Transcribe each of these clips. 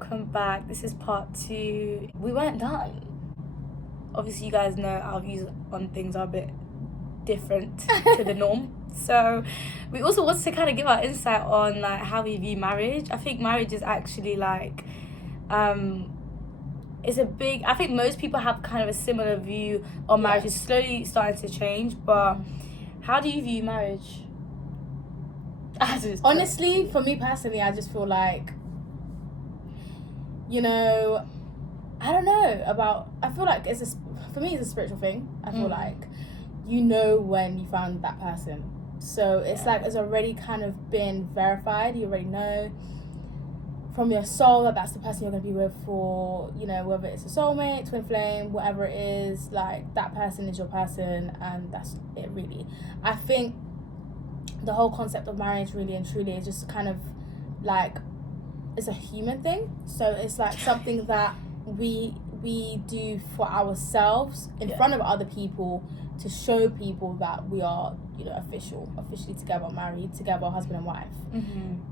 welcome back. This is part 2. We weren't done. Obviously, you guys know our views on things are a bit different to the norm. So we also wanted to kind of give our insight on like how we view marriage. I think marriage is actually like it's a big, I think most people have kind of a similar view on marriage. It's slowly starting to change, but how do you view marriage? Honestly, for me personally, I just feel like, you know, I don't know I feel like for me it's a spiritual thing. I feel like you know when you found that person, so it's like it's already kind of been verified. You already know from your soul that that's the person you're going to be with for, you know, whether it's a soulmate, twin flame, whatever it is, like that person is your person, and that's it really. I think the whole concept of marriage really and truly is just kind of like, it's a human thing. So it's like something that we do for ourselves in front of other people to show people that we are, you know, officially together, married together, husband and wife.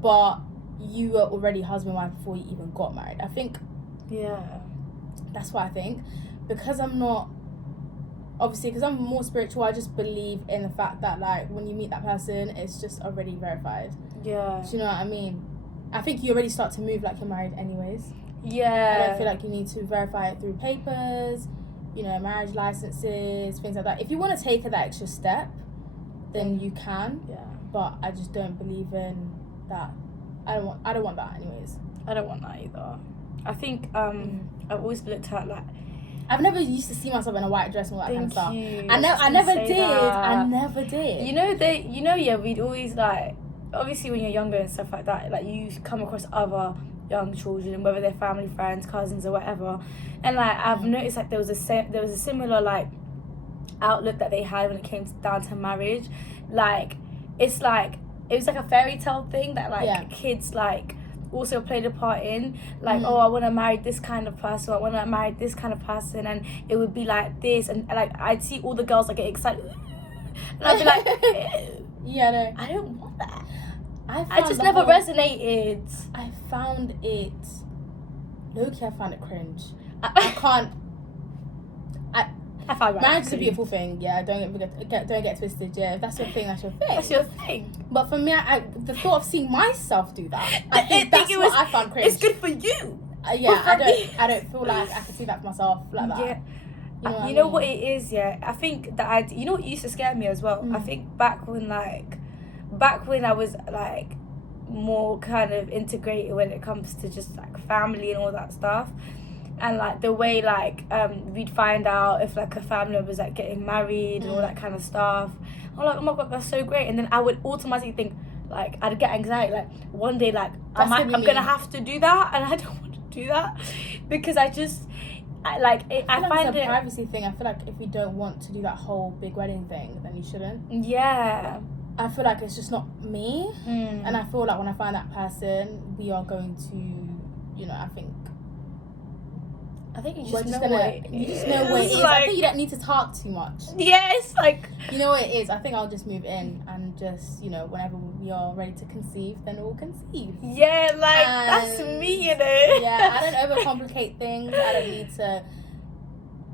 But you were already husband and wife before you even got married. I think that's what I think. Because I'm not, obviously, because I'm more spiritual, I just believe in the fact that like when you meet that person, it's just already verified. Do you know what I mean? I think you already start to move like you're married anyways. I don't feel like you need to verify it through papers, you know, marriage licenses, things like that. If you want to take that extra step, then you can. But I just don't believe in that. I don't want that anyways. I don't want that either. I think I've always looked at like, I've never used to see myself in a white dress and all that kind of stuff. I never did. You know, we'd always like, obviously when you're younger and stuff like that, like you come across other young children, whether they're family, friends, cousins or whatever, and like I've noticed like there was a similar like outlook that they had when it came down to marriage. Like it's like it was like a fairy tale thing that like kids like also played a part in, like I want to marry this kind of person, I want to marry this kind of person, and it would be like this, and like I'd see all the girls like get excited and I'd be like I don't want that. I just never resonated. I found it low-key, I found it cringe. I can't. I find marriage is a beautiful thing. Don't get twisted. If that's your thing, that's your thing. That's your thing. But for me, the thought of seeing myself do that, I think that's what I found cringe. It's good for you. I don't feel like I can see that for myself like that. You know what it is. I think that you know what used to scare me as well. I think back when I was like more kind of integrated when it comes to just like family and all that stuff, and like the way like we'd find out if like a family member was like getting married and all that kind of stuff. I'm like, oh my god, that's so great. And then I would automatically think like I'd get anxiety like one day like I'm gonna have to do that, and I don't want to do that because I find it's a privacy thing. I feel like if you don't want to do that whole big wedding thing, then you shouldn't. I feel like it's just not me, and I feel like when I find that person, we are going to, you know, I think you just know what it is. Like, I think you don't need to talk too much. It's like, you know what it is. I think I'll just move in and just, you know, whenever we are ready to conceive, then we'll conceive. That's me, you know. I don't overcomplicate things. I don't need to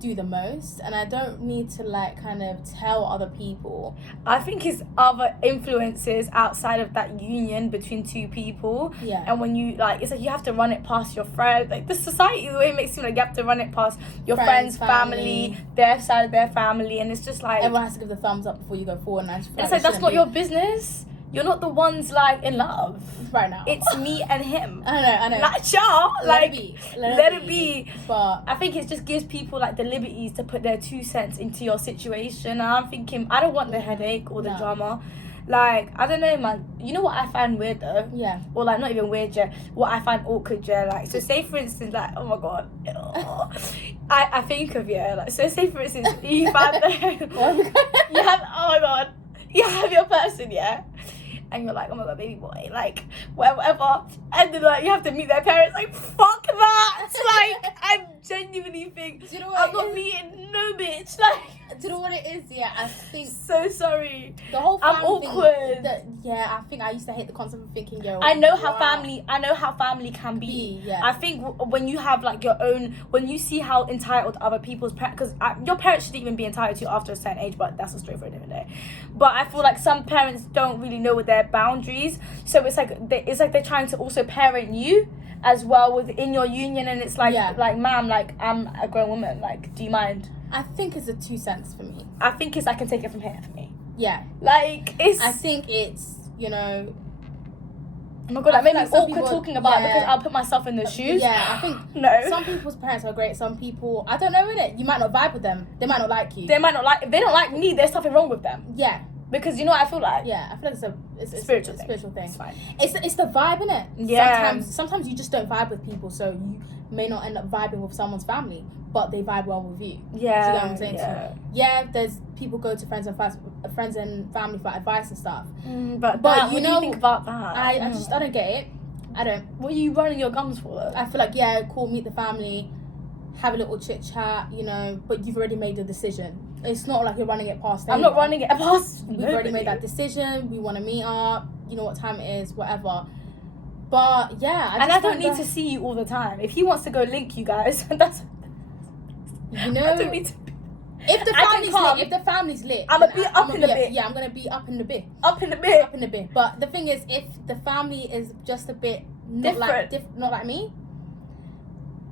do the most, and I don't need to like kind of tell other people. I think it's other influences outside of that union between two people. And when you like, it's like you have to run it past your friends. Like the society, the way it makes it seem like you have to run it past your friends, family, their side of their family, and it's just like everyone has to give the thumbs up before you go forward. And it's like that's not your business. You're not the ones like in love right now. It's me and him. I know. Not y'all. Let it be. But I think it just gives people like the liberties to put their 2 cents into your situation. And I'm thinking, I don't want the headache or the drama. Like, I don't know, man. You know what I find weird though? Or like not even weird, what I find awkward, like, so say for instance, like, oh my god, I think of like, so say for instance, you find you have, oh my god, you have your person, and you're like, oh my god, baby boy, like whatever, and then like you have to meet their parents. Like, fuck that. Like, I genuinely think, do you know what I'm not meeting no bitch. Like, do you know what it is? Yeah, I think so sorry. The whole I'm family awkward. I think I used to hate the concept of thinking, yo. I know how family can be. Yeah. I think when you have like your own, when you see how entitled other people's parents, because your parents shouldn't even be entitled to you after a certain age, but that's a story for a different day. But I feel like some parents don't really know their boundaries, so it's like they're trying to also parent you as well within your union, and it's like, like, ma'am, like, I'm a grown woman, like, do you mind? I think it's a 2 cents for me. I think it's I can take it from here for me. Yeah. Like, it's... I think it's, you know... Oh my god, that made me awkward people, talking about it because I'll put myself in those shoes. Yeah, I think some people's parents are great. Some people, I don't know, innit? You might not vibe with them. They might not like you. They might not like... If they don't like me, there's something wrong with them. Yeah. Because you know what I feel like? Yeah, I feel like it's a spiritual thing. It's fine. It's the vibe, innit? Yeah. Sometimes you just don't vibe with people, so you may not end up vibing with someone's family, but they vibe well with you. Yeah. Do you know what I'm saying? Yeah. So, yeah, there's people go to friends and family for advice and stuff. But you what know, do you think about that? I don't get it. I don't. What are you running your gums for, though? I feel like, yeah, cool, meet the family, have a little chit chat, you know, but you've already made the decision. It's not like you're running it past anyone. I'm not running it past We've already made that decision. We want to meet up. You know what time it is, whatever. But yeah, I don't need to see you all the time. If he wants to go link you guys, that's... You know... I don't need to... If the family's lit, I'm gonna be up in the bit. Yeah, I'm gonna be up in the bit. Up in the bit. Up in the bit. But the thing is, if the family is just a bit not like me,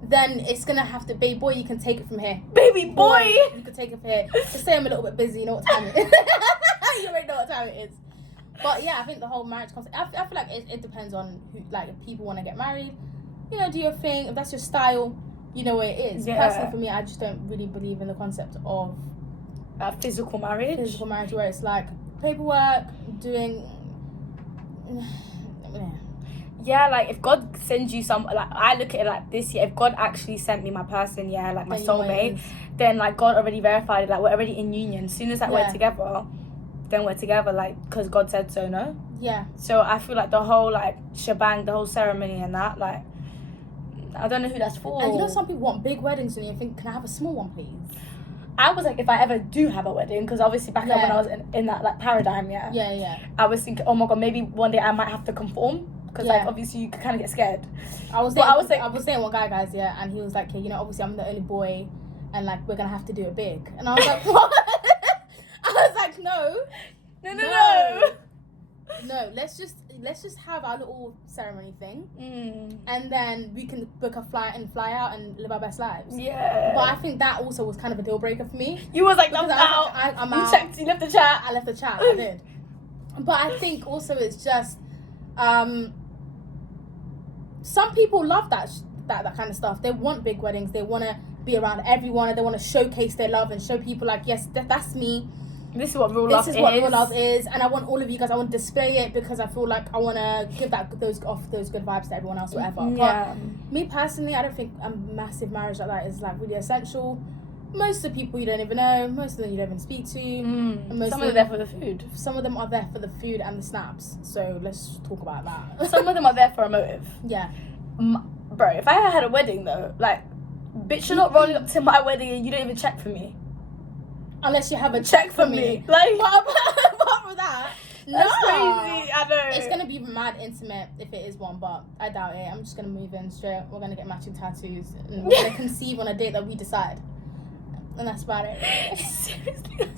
then it's gonna have to, baby boy, you can take it from here. Baby boy, you can take it from here. Just say I'm a little bit busy. You know what time it is. You already know what time it is. But yeah, I think the whole marriage concept, I feel like it depends on who, like, if people want to get married, you know, do your thing. If that's your style, you know what it is. Yeah. Personally, for me, I just don't really believe in the concept of physical marriage. Physical marriage, where it's like paperwork, doing. Yeah, like, if God sends you some, like, I look at it like this, yeah, if God actually sent me my person, yeah, like my soulmate, then, like, God already verified it, like, we're already in union. As soon as, like, we're together, then we're together, like, because God said so, no? Yeah. So I feel like the whole, like, shebang, the whole ceremony and that, like, I don't know who that's for. And you know, some people want big weddings and you think, can I have a small one, please? I was like, if I ever do have a wedding, because obviously back then when I was in that, like, paradigm, I was thinking, oh my god, maybe one day I might have to conform. Because, like, obviously you kind of get scared. I was saying one guy, guys, yeah, and he was like, hey, you know, obviously I'm the only boy, and, like, we're going to have to do it big. And I was like, what? I was like, no. No, let's just have our little ceremony thing. And then we can book a flight and fly out and live our best lives. Yeah. But I think that also was kind of a deal breaker for me. You was like, I'm out. I'm you out. Checked, you left the chat. I left the chat, I did. But I think also it's just... some people love that kind of stuff. They want big weddings. They want to be around everyone. They want to showcase their love and show people, like, yes, that's me. This is what real love is. What real love is. And I want all of you guys, I want to display it because I feel like I want to give those good vibes to everyone else, whatever. Yeah. But me personally, I don't think a massive marriage like that is, like, really essential. Most of the people you don't even know. Most of them you don't even speak to. And some of them are there for the food. Some of them are there for the food and the snaps. So let's talk about that. Some of them are there for a motive. Yeah. Bro, if I had a wedding though, like, bitch, you're not rolling up to my wedding and you don't even check for me. Unless you have a check for me. Like, apart from that, that's crazy. I know. It's gonna be mad intimate if it is one, but I doubt it. I'm just gonna move in straight. We're gonna get matching tattoos and we're gonna conceive on a date that we decide. And that's about it. Seriously,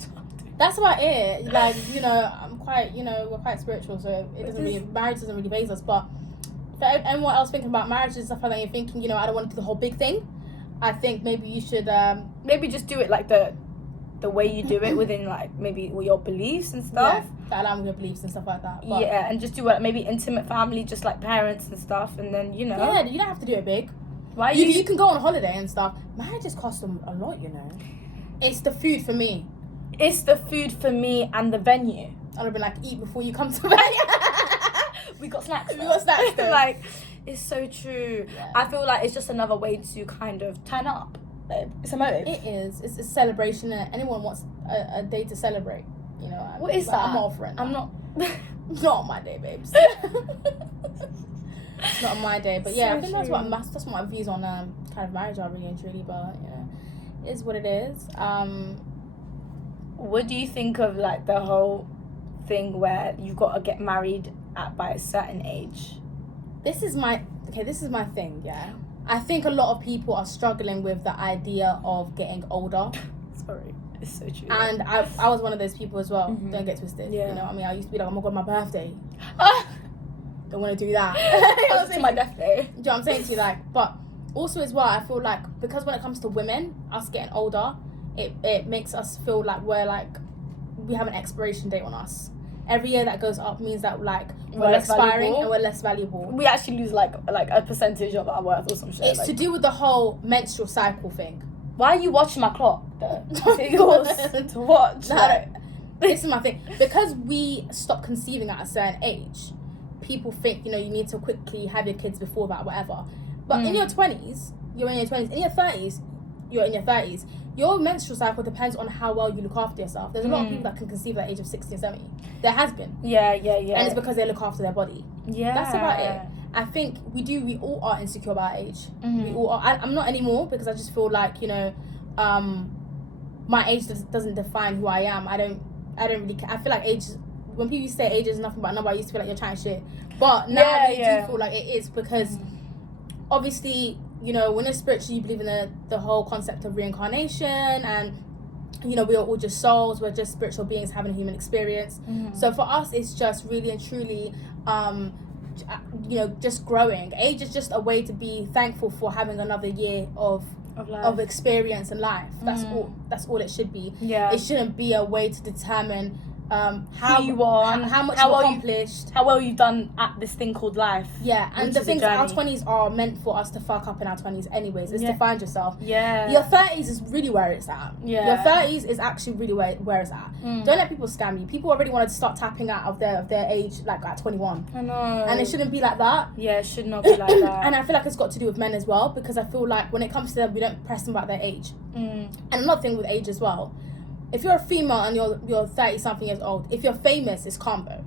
that's about it. Like, you know, we're quite spiritual, so marriage doesn't really faze us. But for anyone else thinking about marriage and stuff like that, you're thinking, you know, I don't want to do the whole big thing. I think maybe you should maybe just do it like the way you do it within, like, maybe your beliefs and stuff. Yeah, align with your beliefs and stuff like that. But yeah, and just do it maybe intimate family, just like parents and stuff, and then, you know. Yeah, you don't have to do it big. Why you can go on holiday and stuff. Marriages cost them a lot, you know. It's the food for me. It's the food for me and the venue. I'd have been like, eat before you come to bed. We got snacks. Though. Like, it's so true. Yeah. I feel like it's just another way to kind of turn up. It's a motive. It is. It's a celebration, and anyone wants a day to celebrate. You know. What is that? I'm offering. I'm not. Not on my day, babes. It's not on my day, but yeah, So I think that's what my views on kind of marriage are, really and truly. But it is what it is. What do you think of like the whole thing where you've got to get married by a certain age? This is my thing. Yeah, I think a lot of people are struggling with the idea of getting older. Sorry, it's so true. And I was one of those people as well. Mm-hmm. Don't get twisted. Yeah. You know what I mean? I used to be like, oh my god, my birthday. Don't want to do that. It's my death day. Do you know what I'm saying to you? Like, but also as well, I feel like because when it comes to women, us getting older, it makes us feel like we have an expiration date on us. Every year that goes up means that like we're expiring valuable. And we're less valuable. We actually lose like a percentage of our worth or some shit. It's to do with the whole menstrual cycle thing. Why are you watching my clock? It's yours to watch. No, this is my thing. Because we stop conceiving at a certain age, people think, you need to quickly have your kids before that, whatever. But in your 20s, you're in your 20s. In your 30s, you're in your 30s. Your menstrual cycle depends on how well you look after yourself. There's a lot of people that can conceive at the age of 60 and 70. There has been. Yeah. And it's because they look after their body. Yeah. That's about it. I think we all are insecure about age. Mm-hmm. We all are. I'm not anymore because I just feel like, my age doesn't define who I am. I don't really care. I feel like age, when people say age is nothing but a number, I used to feel like you're trying shit. But now I really do feel like it is because obviously, when you're spiritual, you believe in the whole concept of reincarnation and, we are all just souls. We're just spiritual beings having a human experience. Mm-hmm. So for us, it's just really and truly, just growing. Age is just a way to be thankful for having another year of experience in life. That's all it should be. Yeah. It shouldn't be a way to determine how you are, how much you accomplished, how well you've done at this thing called life. Yeah, and the things our 20s are meant for us to fuck up in our 20s anyways. It's to find yourself. Yeah. Your 30s is really where it's at. Yeah. Your 30s is actually really where it's at. Don't let people scam you. People already wanted to start tapping out of their age like at 21. I know. And it shouldn't be like that. Yeah, it should not be like that. And I feel like it's got to do with men as well, because I feel like when it comes to them, we don't press them about their age. And another thing with age as well. If you're a female and you're 30-something years old, if you're famous, it's combo.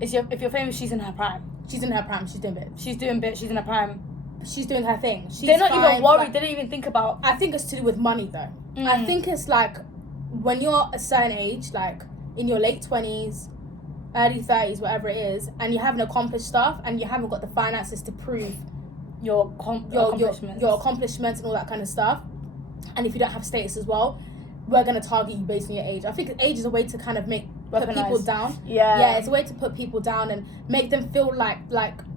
If you're famous, she's in her prime. She's in her prime. She's doing bit. She's in her prime. She's doing her thing. They're not even worried. They don't even think about... I think it's to do with money, though. I think it's like when you're a certain age, like in your late 20s, early 30s, whatever it is, and you haven't accomplished stuff and you haven't got the finances to prove your accomplishments and all that kind of stuff, and if you don't have status as well, we're going to target you based on your age. I think age is a way to kind of put people down. Yeah, it's a way to put people down and make them feel like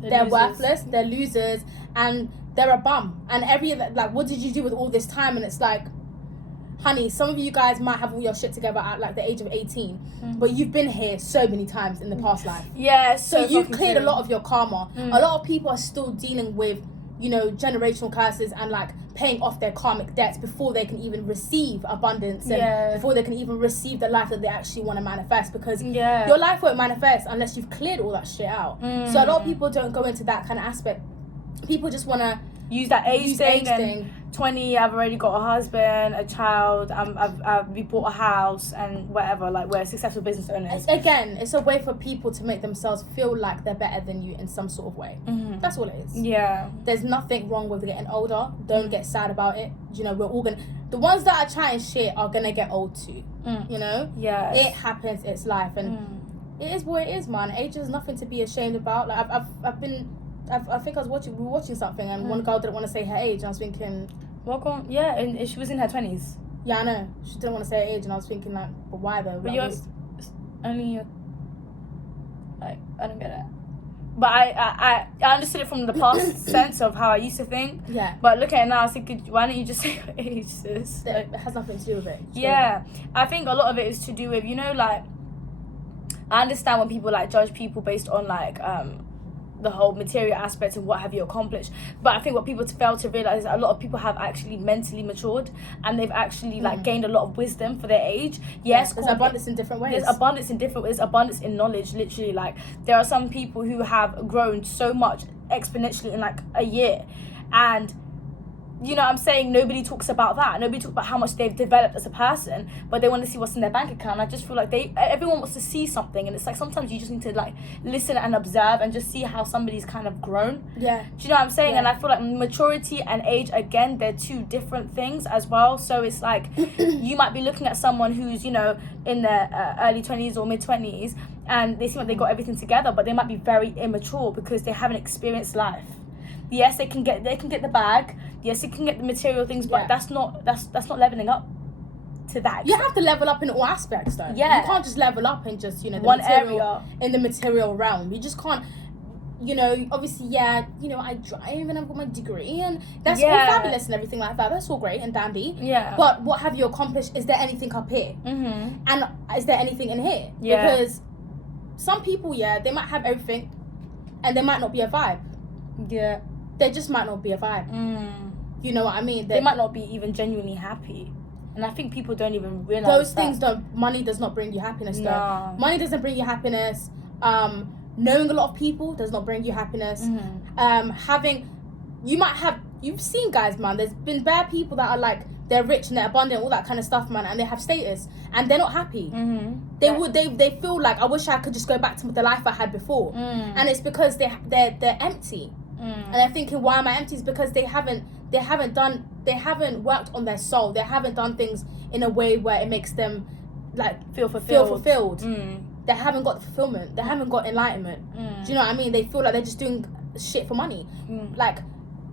they're worthless, they're losers, and they're a bum. And what did you do with all this time? And it's like, honey, some of you guys might have all your shit together at like the age of 18, but you've been here so many times in the past life. Yeah, so you've cleared a lot of your karma. A lot of people are still dealing with, generational curses and like paying off their karmic debts before they can even receive abundance and before they can even receive the life that they actually want to manifest, because your life won't manifest unless you've cleared all that shit out. So a lot of people don't go into that kind of aspect. People just want to use that age thing. 20, I've already got a husband, a child, we bought a house and whatever, like we're successful business owners. Again, it's a way for people to make themselves feel like they're better than you in some sort of way. That's all it is. Yeah. There's nothing wrong with getting older. Don't get sad about it. We're all the ones that are trying shit are gonna get old too. Yeah. It happens, it's life, and it is what it is, man. Age is nothing to be ashamed about. Like I think we were watching something, and one girl didn't want to say her age, and I was thinking, welcome. Yeah, and she was in her 20s. Yeah, I know. She didn't want to say her age, and I was thinking like, but why though? But you're only like, I don't get it. But I understood it from the past sense of how I used to think. Yeah. But looking at it now, I was thinking, why don't you just say your age, sis? It has nothing to do with it. Yeah. I think a lot of it is to do with, like, I understand when people like judge people based on like the whole material aspect and what have you accomplished, but I think what people fail to realize is a lot of people have actually mentally matured and they've actually like gained a lot of wisdom for their age. Yes, there's abundance in different ways. There's abundance in knowledge. Literally, like there are some people who have grown so much exponentially in like a year, and you know what I'm saying, nobody talks about that. Nobody talks about how much they've developed as a person, but they want to see what's in their bank account. I just feel like everyone wants to see something, and it's like sometimes you just need to like listen and observe and just see how somebody's kind of grown. Yeah. Do you know what I'm saying? Yeah. And I feel like maturity and age, again, they're two different things as well. So it's like you might be looking at someone who's, you know, in their early 20s or mid 20s, and they seem like they got everything together, but they might be very immature because they haven't experienced life. Yes, they can get the bag. Yes, they can get the material things, but that's not leveling up to that. You have to level up in all aspects, though. Yeah, you can't just level up in just, you know, one area in the material realm. You just can't. You know, obviously, yeah. You know, I drive and I've got my degree, and that's all fabulous and everything like that. That's all great and dandy. Yeah. But what have you accomplished? Is there anything up here? Mm-hmm. And is there anything in here? Yeah. Because some people, they might have everything, and there might not be a vibe. Yeah. There just might not be a vibe. You know what I mean? They might not be even genuinely happy. And I think people don't even realize those things money does not bring you happiness, though. No. Money doesn't bring you happiness. Knowing a lot of people does not bring you happiness. You've seen guys, man, there's been bare people that are like, they're rich and they're abundant, all that kind of stuff, man, and they have status and they're not happy. They feel like, I wish I could just go back to the life I had before. And it's because they're empty. And they're thinking, why am I empty? It's because they haven't worked on their soul. They haven't done things in a way where it makes them like feel fulfilled. They haven't got fulfillment. They haven't got enlightenment. Do you know what I mean? They feel like they're just doing shit for money. Like,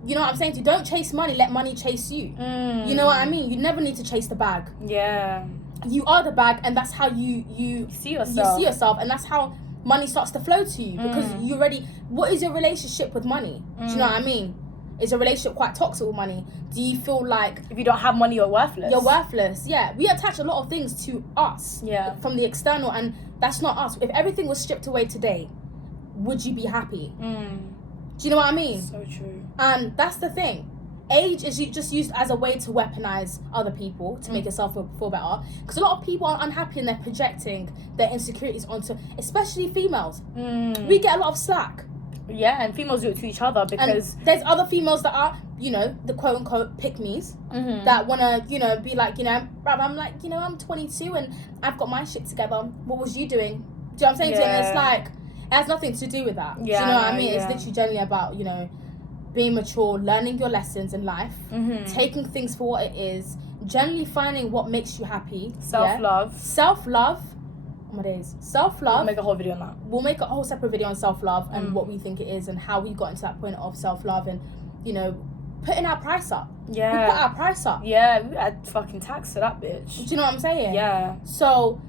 you know what I'm saying? You don't chase money, let money chase you. You know what I mean? You never need to chase the bag. Yeah. You are the bag, and that's how you see yourself. You see yourself, and that's how money starts to flow to you, because you already. What is your relationship with money? Do you know what I mean? Is a relationship quite toxic with money? Do you feel like if you don't have money, you're worthless? You're worthless. Yeah, we attach a lot of things to us. Yeah. From the external, and that's not us. If everything was stripped away today, would you be happy? Do you know what I mean? So true. And that's the thing. Age is just used as a way to weaponize other people to make yourself feel better. Because a lot of people are unhappy and they're projecting their insecurities onto, especially females. We get a lot of slack. Yeah, and females do it to each other because... And there's other females that are, you know, the quote-unquote pick-me's that want to, you know, be like, you know, I'm like, you know, I'm 22 and I've got my shit together. What was you doing? Do you know what I'm saying? And it's like, it has nothing to do with that. Yeah, do you know what I mean? It's literally generally about, you know, being mature, learning your lessons in life, taking things for what it is, generally finding what makes you happy. Self-love. Self-love. Oh my days. Self-love. We'll make a whole video on that. We'll make a whole separate video on self-love and what we think it is and how we got into that point of self-love and, you know, putting our price up. Yeah. We put our price up. Yeah, we had fucking tax to that bitch. Do you know what I'm saying? Yeah. So,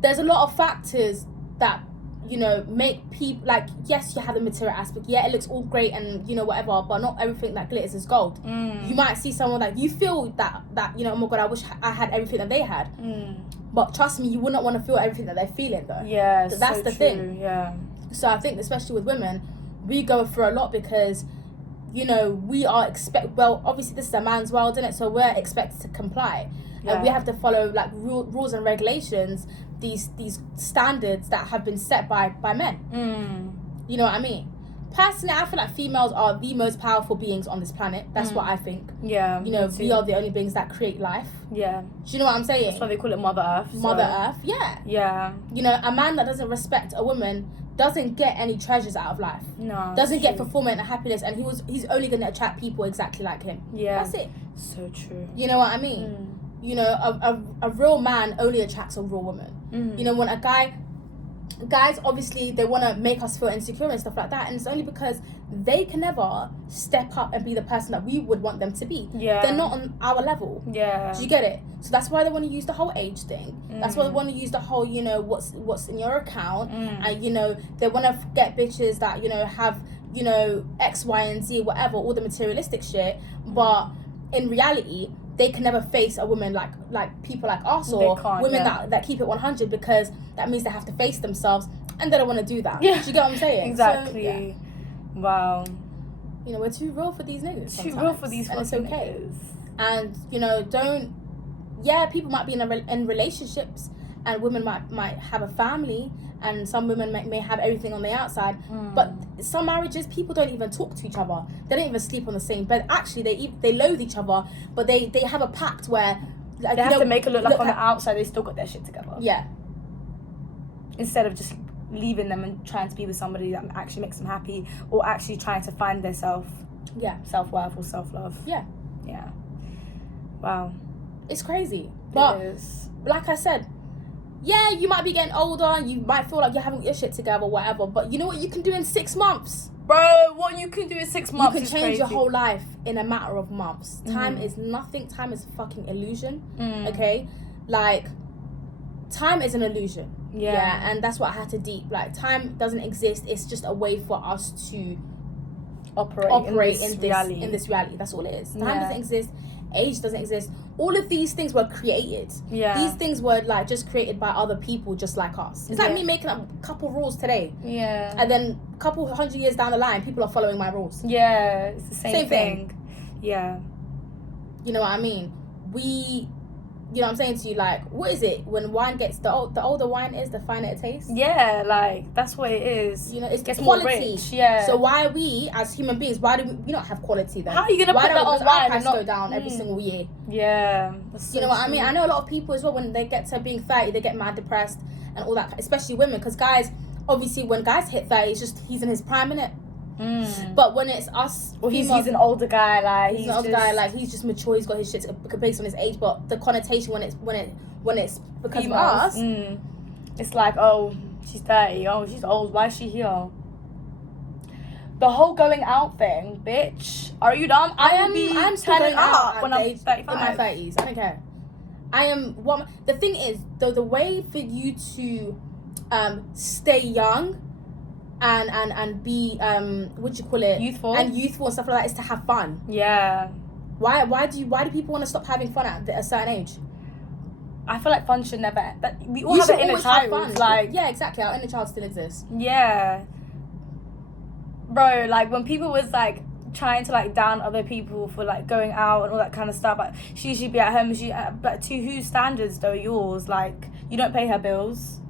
there's a lot of factors that, you know, make people, like, yes, you have the material aspect. Yeah, it looks all great and, you know, whatever, but not everything that glitters is gold. You might see someone that you feel that, you know, oh my God, I wish I had everything that they had. But trust me, you would not want to feel everything that they're feeling, though. Yeah, that's the thing. Yeah. So I think, especially with women, we go through a lot because, you know, we are well, obviously this is a man's world, isn't it? So we're expected to comply. Yeah. And we have to follow, like, rules and regulations, these standards that have been set by men. You know what I mean? Personally, I feel like females are the most powerful beings on this planet. That's what I think. Yeah. You know, we are the only beings that create life. Yeah. Do you know what I'm saying? That's why they call it Mother Earth. Mother Earth, yeah. Yeah. You know, a man that doesn't respect a woman doesn't get any treasures out of life. No. Doesn't get fulfillment and happiness, and he's only going to attract people exactly like him. Yeah. That's it. So true. You know what I mean? You know, a real man only attracts a real woman. You know, when guys obviously they want to make us feel insecure and stuff like that, and it's only because they can never step up and be the person that we would want them to be. Yeah. They're not on our level. Yeah. Do you get it? So that's why they want to use the whole age thing. That's why they want to use the whole, you know, what's in your account, and, you know, they want to get bitches that, you know, have, you know, X, Y, and Z, whatever, all the materialistic shit, but in reality they can never face a woman like people like us, or women that keep it 100, because that means they have to face themselves, and they don't want to do that. Yeah. Do you get what I'm saying? Exactly. So, yeah. Wow. You know, we're too real for these niggas sometimes. Too real for these and it's okay. Niggas. And, you know, people might be in relationships and women might have a family, and some women may have everything on the outside. But some marriages, people don't even talk to each other. They don't even sleep on the same bed. Actually, they loathe each other, but they have a pact where like, they have to make it look like on the outside they still got their shit together. Yeah. Instead of just leaving them and trying to be with somebody that actually makes them happy, or actually trying to find their self-worth or self-love. Yeah. Wow. It's crazy. But like I said, yeah, you might be getting older, you might feel like you're having your shit together, whatever, but you know what you can do in 6 months? Bro, what you can do in 6 months You can change crazy. your whole life in a matter of months. Time is nothing. Time is a fucking illusion. Okay? Like, time is an illusion. Yeah, and that's what I had to deep. Like, time doesn't exist. It's just a way for us to operate in this reality. That's all it is. Time doesn't exist. Age doesn't exist. All of these things were created. These things were like just created by other people just like us. It's like me making up a couple rules today. And then a couple 100 years down the line, people are following my rules. It's the same thing. Yeah. You know what I mean? You know what I'm saying to you, like, what is it? When wine gets, the older wine is, the finer it tastes? Yeah, like, that's what it is. You know, it gets more quality. Rich, yeah. So why are we, as human beings, why do we not have quality then? How are you going to put that on wine and not go down every single year? Yeah. So you know what I mean? I know a lot of people as well, when they get to being 30, they get mad depressed and all that, especially women, because guys, obviously, when guys hit 30, it's just, he's in his prime, innit? But when it's us, or he's an older guy, like he's an older guy, like he's just mature, he's got his shit based on his age. But the connotation when it's because of us, it's like, oh, she's 30, oh, she's old, why is she here? The whole going out thing, bitch. Are you dumb? I'm still going out when I'm 35. In my 30s, I don't care. I am the thing is, though, the way for you to stay young and be what do you call it, youthful and stuff like that, is to have fun. Why do people want to stop having fun at a certain age? I feel like fun should never end. We all have an inner child, like, yeah, exactly, our inner child still exists. Bro, like, when people was like trying to like down other people for like going out and all that kind of stuff, like, she should be at home, but to whose standards though? Yours. Like, you don't pay her bills.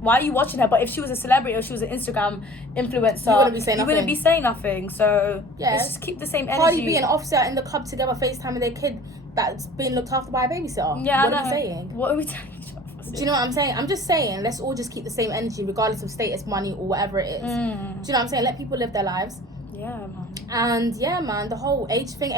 Why are you watching her? But if she was a celebrity or she was an Instagram influencer, you wouldn't be saying nothing. So let's just keep the same energy. Cardi B and Offset in the club together, FaceTiming their kid that's being looked after by a babysitter. Yeah, what are we saying? What are we telling each other? Do you know what I'm saying? I'm just saying, let's all just keep the same energy, regardless of status, money, or whatever it is. Do you know what I'm saying? Let people live their lives. Yeah, man. And yeah, man, the whole age thing,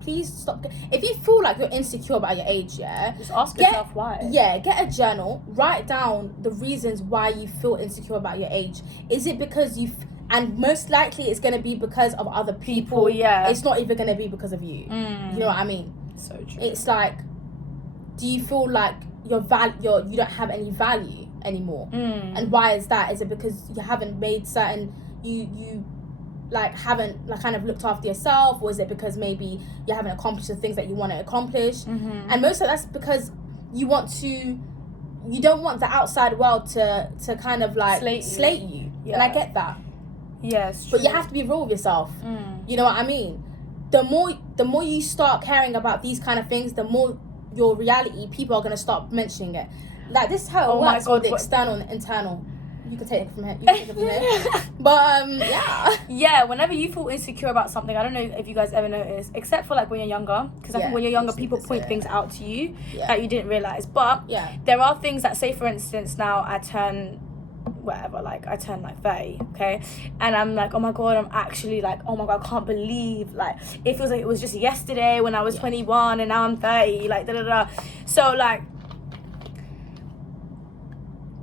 please stop. If you feel like you're insecure about your age, just ask yourself why. Get a journal, write down the reasons why you feel insecure about your age. Is it because and most likely it's going to be because of other people. It's not even going to be because of you. You know what I mean? So true. It's like, do you feel like you don't have any value anymore? And why is that? Is it because you haven't made certain, you like haven't like kind of looked after yourself, or is it because maybe you haven't accomplished the things that you want to accomplish? And most of that's because you don't want the outside world to kind of like slate you. And I get that. Yes, but you have to be real with yourself. You know what I mean? The more you start caring about these kind of things, the more your reality, people are going to start mentioning it. Like, this is how it works with the external and internal. You can take it from here. But yeah, whenever you feel insecure about something, I don't know if you guys ever notice, except for like when you're younger, because I think when you're younger, people point things out to you that you didn't realize. But there are things that, say for instance, now I turn like 30, okay, and I'm like, oh my god, I'm actually like, oh my god, I can't believe, like, it feels like it was just yesterday when I was 21 and now I'm 30, like, so like,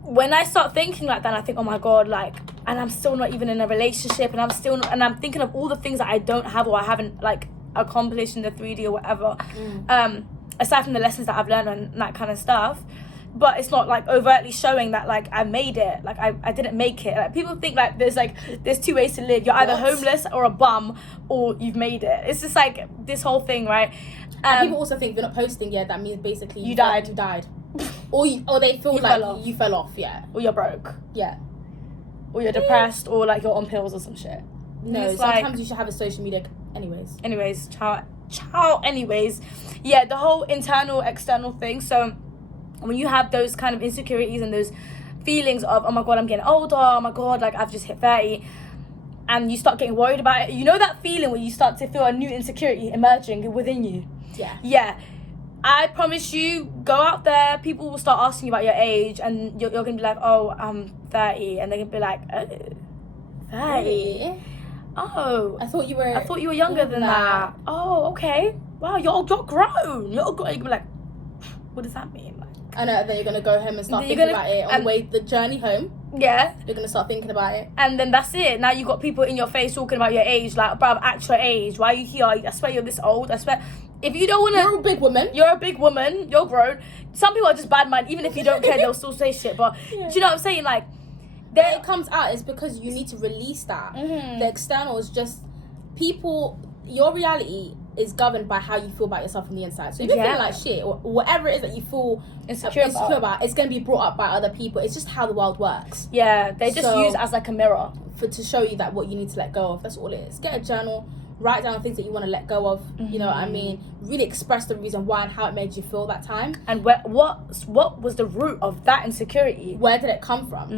when I start thinking like that, I think, oh my god, like, and I'm still not even in a relationship, and I'm thinking of all the things that I don't have or I haven't like accomplished in the 3D or whatever, aside from the lessons that I've learned and that kind of stuff. But it's not like overtly showing that like I made it, like I didn't make it. Like, people think like there's two ways to live. You're either homeless or a bum, or you've made it. It's just like this whole thing, right? And people also think if you're not posting, that means basically you died. Or they feel like you fell off, or you're broke, or you're depressed, or like you're on pills or some shit. No, sometimes you should have a social media. Anyways, ciao. Anyways, yeah, the whole internal external thing. So And when you have those kind of insecurities and those feelings of, oh my God, I'm getting older, oh my God, like I've just hit 30, and you start getting worried about it, you know that feeling where you start to feel a new insecurity emerging within you? Yeah. I promise you, go out there, people will start asking you about your age, and you're going to be like, oh, I'm 30, and they're going to be like, oh, 30? Oh. I thought you were younger than that. Oh, okay. Wow, you're grown. You're going to be like, what does that mean? Like, I know, then you're going to go home and start thinking about it on the way, the journey home. Yeah. You're going to start thinking about it. And then that's it. Now you got people in your face talking about your age, like, bruv, actual age. Why are you here? I swear you're this old. I swear. If you don't want to... You're a big woman. You're grown. Some people are just bad mind. Even if you don't care, they'll still say shit. But do you know what I'm saying? Like, when it comes out, it's because you need to release that. The external is just people... Your reality is governed by how you feel about yourself from the inside. So if you're feeling like shit, or whatever it is that you feel insecure about, it's going to be brought up by other people. It's just how the world works. Yeah, they just use it as like a mirror. To show you that what you need to let go of. That's all it is. Get a journal. Write down things that you want to let go of. You know what I mean? Really express the reason why and how it made you feel that time. And what was the root of that insecurity? Where did it come from?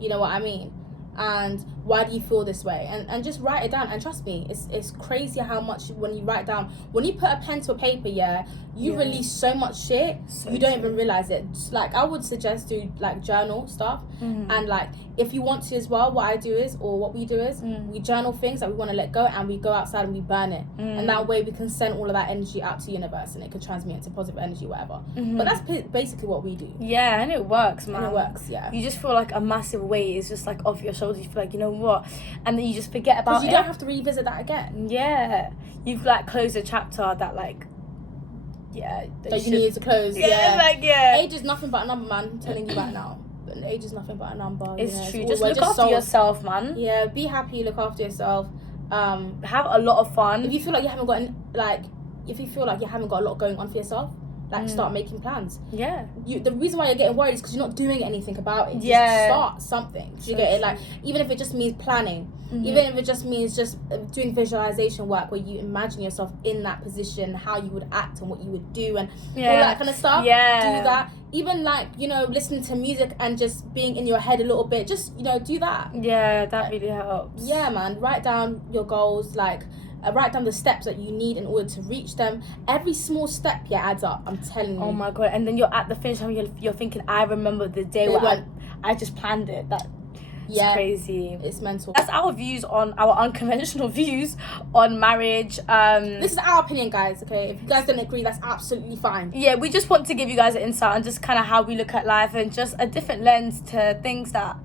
You know what I mean? And why do you feel this way? And just write it down. And trust me, it's crazy how much when you write down, when you put a pen to a paper, you release so much shit, you don't even realize it. Just, like, I would suggest do like journal stuff. And like, if you want to as well, what we do is we journal things that we want to let go, and we go outside and we burn it. And that way we can send all of that energy out to the universe, and it could transmute into positive energy, whatever. But that's basically what we do. Yeah, and it works, man. And it works, yeah. You just feel like a massive weight is just like off your shoulders. You feel like, you know what? And then you just forget about it. Because you don't have to revisit that again. Yeah. You've like closed a chapter that like, that you needed to close. Age is nothing but a number, man. I'm telling you right now. But age is nothing but a number. It's true. Just look after yourself, man. Yeah, be happy. Look after yourself. Have a lot of fun. If you feel like you haven't got a lot going on for yourself, like start making plans. Yeah. The reason why you're getting worried is because you're not doing anything about it. Just start something. You get it? Like, even if it just means planning, even if it just means just doing visualization work where you imagine yourself in that position, how you would act and what you would do and all that kind of stuff. Yeah. Do that. Even like, listening to music and just being in your head a little bit, just, do that. Yeah, that really helps. Yeah, man. Write down your goals, like, write down the steps that you need in order to reach them. Every small step adds up, I'm telling you. Oh my God. And then you're at the finish line, you're thinking, I remember the day where I just planned it. That's crazy. It's mental. That's our views on our unconventional views on marriage. This is our opinion, guys, okay? If you guys don't agree, that's absolutely fine. Yeah, we just want to give you guys an insight on just kind of how we look at life and just a different lens to things that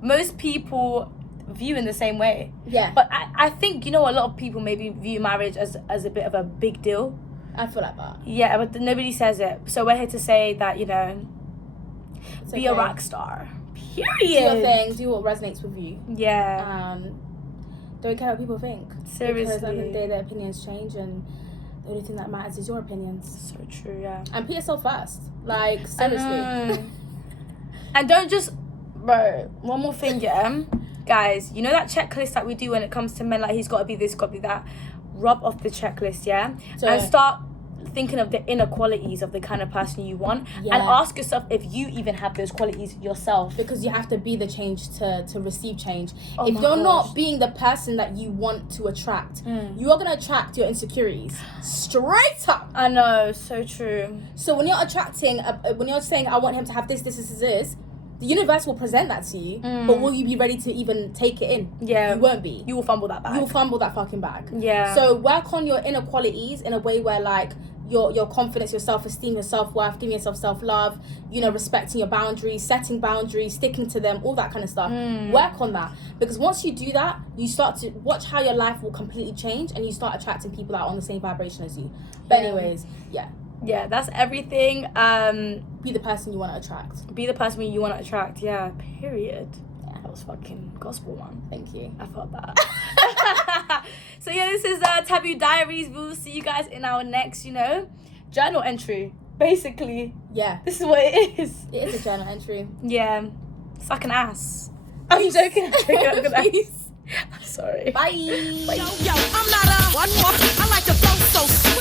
most people view in the same way. Yeah. But I think, a lot of people maybe view marriage as a bit of a big deal. I feel like that. Yeah, but nobody says it. So we're here to say that, be a rock star. Period. Do your thing. Do what resonates with you. Yeah. Don't care what people think. Seriously. Because at the end of the day, their opinions change, and the only thing that matters is your opinions. So true, yeah. And put yourself first. Like, seriously. And don't just... Bro, one more thing, yeah? Guys, you know that checklist that we do when it comes to men, like he's got to be this, got to be that? Rub off the checklist, yeah? And start thinking of the inner qualities of the kind of person you want, and ask yourself if you even have those qualities yourself. Because you have to be the change to receive change. If you're not being the person that you want to attract, you are going to attract your insecurities straight up. I know, so true. So when you're attracting, when you're saying, I want him to have this, the universe will present that to you, but will you be ready to even take it in? Yeah. You won't be. You will fumble that bag. You will fumble that fucking bag. Yeah. So work on your inner qualities in a way where, like, your confidence, your self-esteem, your self-worth, giving yourself self-love, respecting your boundaries, setting boundaries, sticking to them, all that kind of stuff. Work on that. Because once you do that, you start to watch how your life will completely change, and you start attracting people that are on the same vibration as you. But anyways, yeah, that's everything. Be the person you want to attract. Be the person you want to attract. Yeah, period. Yeah. That was fucking gospel, man. Thank you. I felt that. So yeah, this is Taboo Diaries. We'll see you guys in our next, journal entry. Basically. Yeah. This is what it is. It is a journal entry. Yeah. Suck an ass. I'm joking. I'm sorry. Bye. Yo, I'm not one more. I like to flow so sweet.